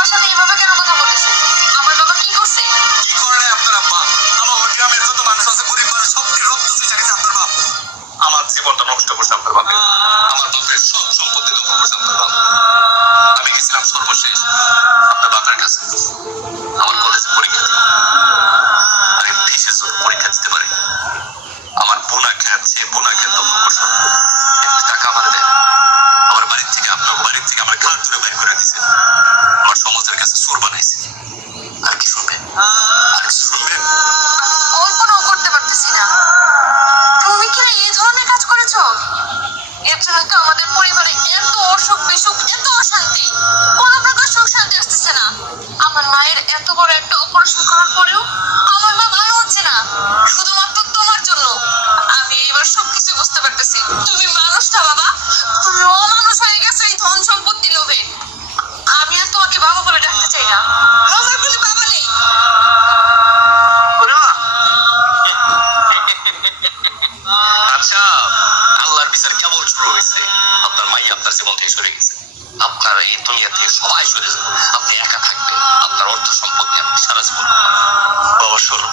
বাবার সাথে এভাবে কেন কথা বলতেছেন? আমার বাবা কি করছে? কি করে নাই আপনার আব্বা? আমার ওই গ্রামের যত মানুষ আছে, গরিব মানুষ, সবকে রক্ত চুষে গেছে আপনার বাপ। আমার জীবনটা নষ্ট করছে আপনার বাপে। আমার বাপের সব সম্পত্তি দখল করছে আপনার বাপ। আমি গেছিলাম সর্বশেষ আপনার বাপের কাছে আমার কলেজে পরীক্ষা দিতে। আমি বিশেষ পরীক্ষা দিতে পারি। আমার বোনা খাচ্ছে, বোনা খেত প্রকৌশল একটু টাকা আমার দেয়। আমার বাড়ির থেকে, আপনার বাড়ির থেকে আমার ঘাট ধরে বাইর করে দিছে। আমার সমাজের কাছে চোর বানাইছে। আর কি শুনবে? আর কিছু শুনবে? কল্পনাও করতে পারতেছি না তুমি কি না এই ধরনের কাজ করেছো। এর জন্য তো আমাদের পরিবারে এত অসুখ বিসুখ, এত অশান্তি, কোনো প্রকার সুখ শান্তি আসতেছে না। আমার মায়ের এত বড় একটা অপারেশন করার পরেও আমার মা ভালো হচ্ছে না, শুধুমাত্র তোমার জন্য। আমি এবার সবকিছু বুঝতে পারতেছি। তুমি মানুষ না বাবা, তুমি অমানুষ হয়ে গেছো এই ধন সম্পত্তি লোভে। আমি আর তোমাকে বাবা বলে ডাকতে চাই না, আমার কোনো বাবা নেই। আচ্ছা, আল্লাহর বিচার কেমন শুরু হয়েছে? আপনার মাই আপনার জীবন থেকে সরে গেছে। আপনার এই দুনিয়া থেকে সবাই সরে যাবে। আপনি একা থাকবেন। আপনার অর্থ সম্পদ নিয়ে আপনি সারা জীবন। বাবা শোনো,